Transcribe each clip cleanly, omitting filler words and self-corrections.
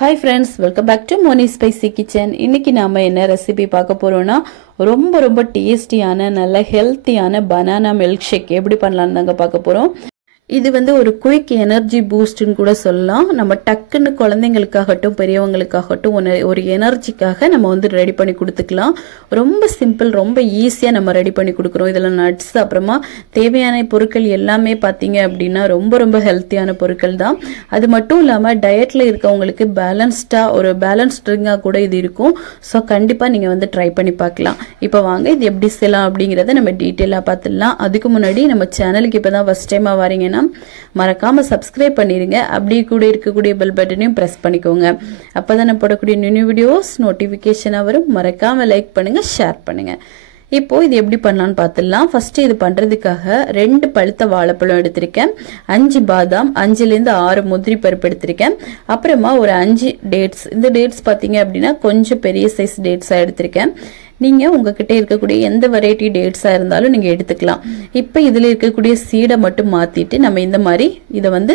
Hi friends, welcome back to Moni Spicy Kitchen. இன்னைக்கு நாம என்ன ரெசிபி பார்க்க போறோம்னா ரொம்ப டேஸ்டியான நல்ல ஹெல்த்தியான banana milkshake எப்படி பண்ணலாம்னு நாங்க பார்க்க போறோம். இது வந்து ஒரு குயிக் எனர்ஜி பூஸ்ட்னு கூட சொல்லலாம். நம்ம டக்குன்னு குழந்தைகளுக்காகட்டும் பெரியவங்களுக்காகட்டும் ஒரு எனர்ஜிக்காக நம்ம வந்து ரெடி பண்ணி கொடுத்துக்கலாம். ரொம்ப சிம்பிள், ரொம்ப ஈஸியா நம்ம ரெடி பண்ணி கொடுக்குறோம். இதுல நட்ஸ் அப்புறமா தேவையான பொருட்கள் எல்லாமே பாத்தீங்க அப்படின்னா ரொம்ப ஹெல்த்தியான பொருட்கள் தான். அது மட்டும் இல்லாம டயட்ல இருக்கவங்களுக்கு பேலன்ஸ்டா ஒரு பேலன்ஸ் ட்ரிங்கா கூட இது இருக்கும். ஸோ கண்டிப்பா நீங்க வந்து ட்ரை பண்ணி பார்க்கலாம். இப்போ வாங்க இது எப்படி செய்யலாம் அப்படிங்கறத நம்ம டீட்டெயிலா பார்த்துடலாம். அதுக்கு முன்னாடி நம்ம சேனலுக்கு இப்பதான் ஃபர்ஸ்ட் டைமா வரீங்கன்னா மறக்காம சப்ஸ்கிரைப் பண்ணிருங்க. அப்படியே கூட இருக்கக்கூடிய பெல் பட்டனையும் பிரஸ் பண்ணிக்கோங்க. அப்பதான் நான் போடக்கூடிய நியூ வீடியோஸ் நோட்டிபிகேஷனா வரும். மறக்காம லைக் பண்ணுங்க, ஷேர் பண்ணுங்க. இப்போ இது எப்படி பண்ணலாம்னு பார்த்துடலாம். ஃபர்ஸ்ட் இது பண்றதுக்காக 2 பழுத்த வாழைப்பழம் எடுத்திருக்கேன், 5 பாதாம், 5ல இருந்து 6 முந்திரி பருப்பு எடுத்திருக்கேன், அப்புறமா ஒரு 5 டேட்ஸ். இந்த டேட்ஸ் பாத்தீங்க அப்படின்னா கொஞ்சம் பெரிய சைஸ் டேட்ஸா எடுத்திருக்கேன். நீங்க உங்ககிட்ட இருக்கக்கூடிய எந்த வெரைட்டி டேட்ஸா இருந்தாலும் நீங்க எடுத்துக்கலாம். இப்ப இதுல இருக்கக்கூடிய சீடை மட்டும் மாத்திட்டு நம்ம இந்த மாதிரி இதை வந்து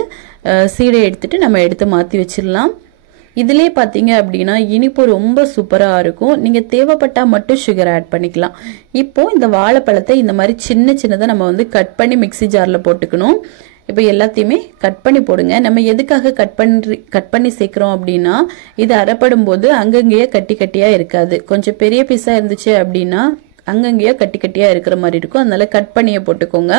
சீடை எடுத்துட்டு நம்ம எடுத்து மாத்தி வச்சிடலாம். இதுலயே பாத்தீங்க அப்படின்னா இனிப்பு ரொம்ப சூப்பரா இருக்கும். நீங்க தேவைப்பட்டா மட்டும் சுகர் ஆட் பண்ணிக்கலாம். இப்போ இந்த வாழைப்பழத்தை இந்த மாதிரி சின்னதா நம்ம வந்து கட் பண்ணி மிக்ஸி ஜார்ல போட்டுக்கணும். இப்போ எல்லாத்தையுமே கட் பண்ணி போடுங்க. நம்ம எதுக்காக கட் பண்ணி சேர்க்கிறோம் அப்படின்னா இது அரைப்படும் போது அங்கங்கேயே கட்டியா இருக்காது. கொஞ்சம் பெரிய பீஸா இருந்துச்சு அப்படின்னா அங்கங்கேயே கட்டியா இருக்கிற மாதிரி இருக்கும். அதனால கட் பண்ணியே போட்டுக்கோங்க.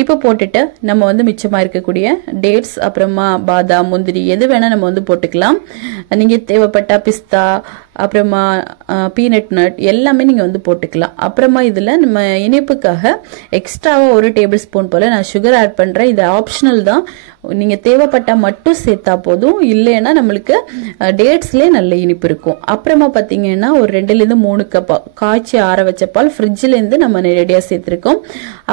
இப்போ போட்டுட்டு நம்ம வந்து மிச்சமா இருக்கக்கூடிய டேட்ஸ் அப்புறமா பாதாம், முந்திரி எது வேணா நம்ம வந்து போட்டுக்கலாம். நீங்க தேவைப்பட்டா பிஸ்தா அப்புறமா பீனட் நட் எல்லாமே நீங்க வந்து போட்டுக்கலாம். அப்புறமா இதுல நம்ம இனிப்புக்காக எக்ஸ்ட்ராவா 1 டேபிள் ஸ்பூன் போல நான் சுகர் ஆட் பண்றேன். இது ஆப்ஷனல் தான். நீங்க தேவைப்பட்டா மட்டும் சேர்த்தா போதும். இல்லைன்னா நம்மளுக்கு டேட்ஸ்லயே நல்ல இனிப்பு இருக்கும். அப்புறமா பாத்தீங்கன்னா ஒரு 2ல இருந்து 3 கப் காய்ச்சி ஆற வச்ச பால் ஃப்ரிட்ஜ்ல இருந்து நம்ம நேரடியா சேர்த்திருக்கோம்.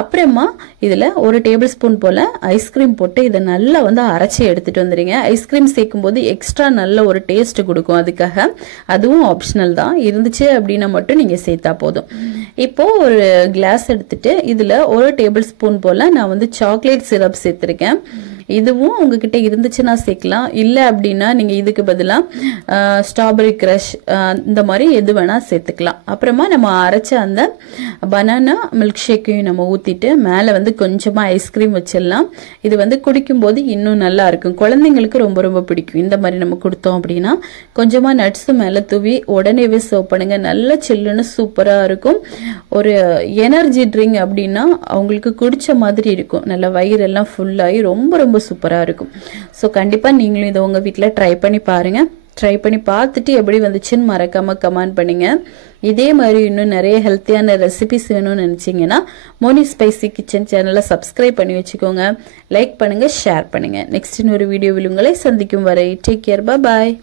அப்புறமா இதுல 1 டேபிள் ஸ்பூன் போல ஐஸ்கிரீம் போட்டு இதை நல்லா வந்து அரைச்சி எடுத்துட்டு வந்துடுங்க. ஐஸ்கிரீம் சேர்க்கும் போது எக்ஸ்ட்ரா நல்ல ஒரு டேஸ்ட் கொடுக்கும். அதுக்காக அதுவும் ஆப்ஷனல் தான். இருந்துச்சு அப்படின்னா மட்டும் நீங்க சேர்த்தா போதும். இப்போ ஒரு கிளாஸ் எடுத்துட்டு இதுல 1 டேபிள் ஸ்பூன் போல நான் வந்து சாக்லேட் சிரப் சேர்த்திருக்கேன். இதுவும் உங்ககிட்ட இருந்துச்சுன்னா சேர்க்கலாம். இல்ல அப்படின்னா நீங்க இதுக்கு பதிலா ஸ்ட்ராபெரி கிரஷ் இந்த மாதிரி எது வேணா சேர்த்துக்கலாம். அப்புறமா நம்ம அரைச்ச அந்த பனானா மில்க் ஷேக்கையும் நம்ம ஊத்திட்டு மேல வந்து கொஞ்சமா ஐஸ்கிரீம் வச்சிடலாம். இது வந்து குடிக்கும் போது இன்னும் நல்லா இருக்கும். குழந்தைங்களுக்கு ரொம்ப பிடிக்கும். இந்த மாதிரி நம்ம கொடுத்தோம் அப்படின்னா கொஞ்சமா நட்ஸ் மேல தூவி உடனேவே சர்வ் பண்ணுங்க. நல்ல சில்லுன்னு சூப்பரா இருக்கும். ஒரு எனர்ஜி ட்ரிங்க் அப்படின்னா அவங்களுக்கு குடிச்ச மாதிரி இருக்கும். நல்ல வயிறெல்லாம் ஃபுல்லாகி ரொம்ப சூப்பரா இருக்கும். ஸோ கண்டிப்பா நீங்களும் இதை உங்க வீட்டில் ட்ரை பண்ணி பாருங்க. ட்ரை பண்ணி பார்த்துட்டு எப்படி வந்துச்சுன்னு மறக்காம கமெண்ட் பண்ணுங்க. இதே மாதிரி இன்னும் நிறைய ஹெல்த்தியான ரெசிபிஸ் வேணும்னு நினைச்சீங்கன்னா மோனி ஸ்பைசி கிச்சன் சேனலை சப்ஸ்கிரைப் பண்ணி வச்சுக்கோங்க. லைக் பண்ணுங்க, ஷேர் பண்ணுங்க. நெக்ஸ்ட் இன்னொரு வீடியோவில் உங்களை சந்திக்கும் வரை டேக் கேர், பாய்.